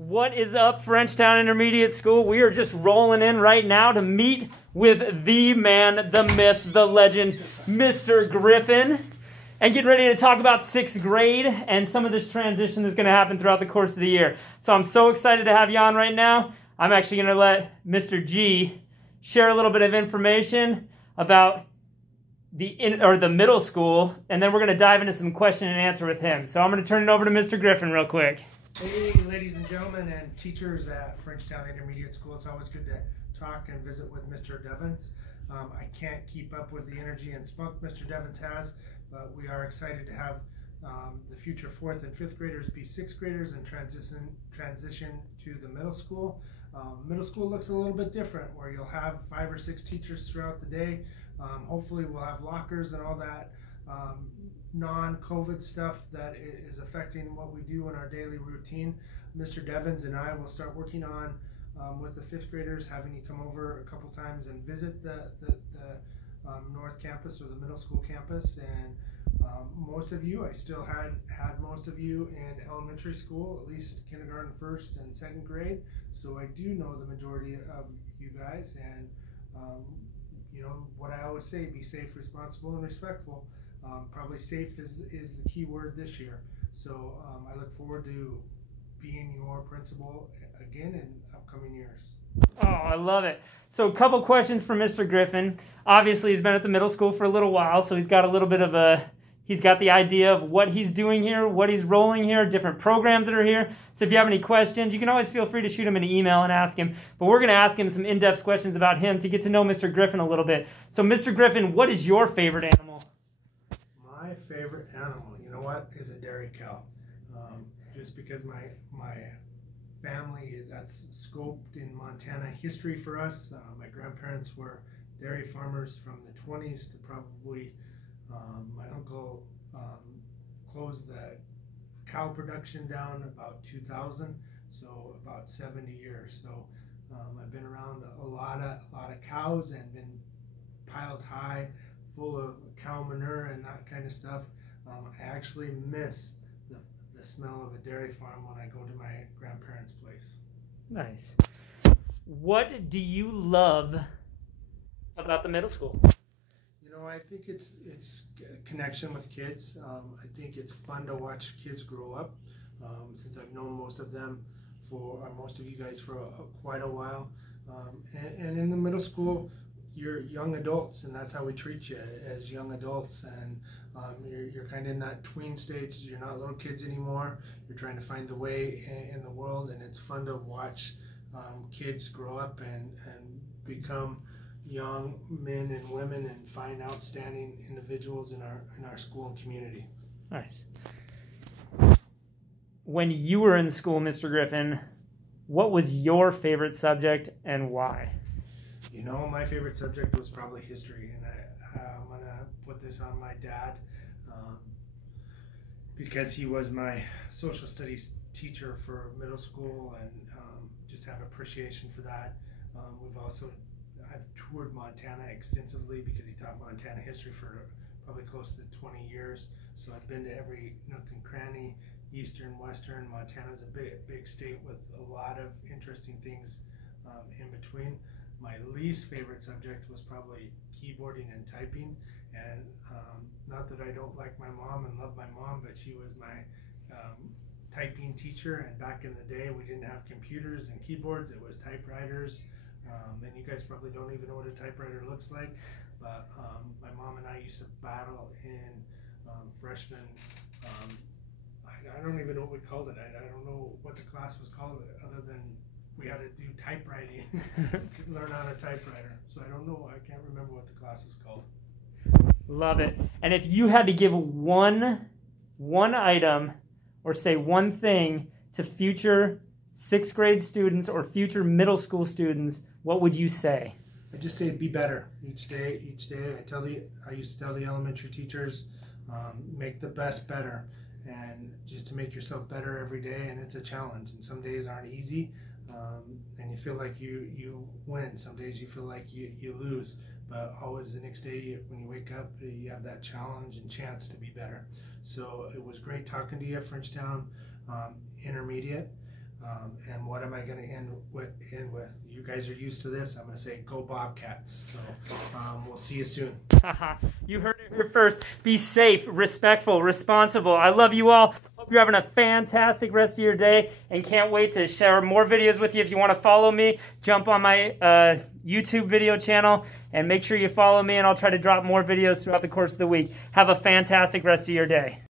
What is up, Frenchtown Intermediate School? We are just rolling in right now to meet with the man, the myth, the legend, Mr. Griffin, and get ready to talk about 6th grade and some of this transition that's going to happen throughout the course of the year. So I'm so excited to have you on right now. I'm actually going to let Mr. G share a little bit of information about the middle school, and then we're going to dive into some question and answer with him. So I'm going to turn it over to Mr. Griffin real quick. Hey, ladies and gentlemen and teachers at Frenchtown Intermediate School. It's always good to talk and visit with Mr. Devins. I can't keep up with the energy and spunk Mr. Devins has, but we are excited to have the future 4th and 5th graders be 6th graders and transition to the middle school. Middle school looks a little bit different, where you'll have 5 or 6 teachers throughout the day. Hopefully we'll have lockers and all that non-COVID stuff that is affecting what we do in our daily routine. Mr. Devins and I will start working on with the 5th graders, having you come over a couple times and visit the North Campus or the middle school campus. And most of you, I still had most of you in elementary school, at least kindergarten, 1st and 2nd grade. So I do know the majority of you guys, and you know what I always say: be safe, responsible, and respectful. Probably safe is the key word this year. So I look forward to being your principal again in upcoming years. Oh, I love it. So a couple questions for Mr. Griffin. Obviously, he's been at the middle school for a little while, so he's got a little bit of he's got the idea of what he's doing here, what he's rolling here, different programs that are here. So if you have any questions, you can always feel free to shoot him an email and ask him. But we're going to ask him some in-depth questions about him to get to know Mr. Griffin a little bit. So Mr. Griffin, what is your favorite animal? My favorite animal, you know what, is a dairy cow. Just because my family, that's scoped in Montana history for us. My grandparents were dairy farmers from the 20s to probably, my uncle closed the cow production down about 2000, so about 70 years. So I've been around a lot of cows and been piled high, full of cow manure and that kind of stuff. I actually miss the smell of a dairy farm when I go to my grandparents' place. Nice. What do you love about the middle school? You know, I think it's connection with kids. I think it's fun to watch kids grow up. Since I've known most of them most of you guys for quite a while. And in the middle school, you're young adults, and that's how we treat you, as young adults. And you're kind of in that tween stage. You're not little kids anymore. You're trying to find the way in the world, and it's fun to watch kids grow up and become young men and women and find outstanding individuals in our school and community. Nice. When you were in school, Mr. Griffin, what was your favorite subject and why? You know, my favorite subject was probably history, and I'm going to put this on my dad because he was my social studies teacher for middle school, and just have appreciation for that. I've toured Montana extensively because he taught Montana history for probably close to 20 years. So I've been to every nook and cranny, eastern, western. Montana's a big state with a lot of interesting things in between. My least favorite subject was probably keyboarding and typing, and not that I don't like my mom and love my mom, but she was my typing teacher, and back in the day we didn't have computers and keyboards, it was typewriters, and you guys probably don't even know what a typewriter looks like, but my mom and I used to battle in freshman, I don't even know what we called it. I don't know what the class was called other than we had to do typewriting to learn on a typewriter. So I don't know, I can't remember what the class was called. Love it. And if you had to give one item or say one thing to future 6th grade students or future middle school students, what would you say? I just say be better each day. I used to tell the elementary teachers, make the best better, and just to make yourself better every day. And it's a challenge, and some days aren't easy. And you feel like you win. Some days you feel like you lose, but always the next day when you wake up, you have that challenge and chance to be better. So it was great talking to you, Frenchtown Intermediate. And what am I going to end with? You guys are used to this. I'm going to say, go Bobcats. So we'll see you soon. You heard it here first. Be safe, respectful, responsible. I love you all. Hope you're having a fantastic rest of your day, and can't wait to share more videos with you. If you want to follow me, jump on my YouTube video channel and make sure you follow me, and I'll try to drop more videos throughout the course of the week. Have a fantastic rest of your day.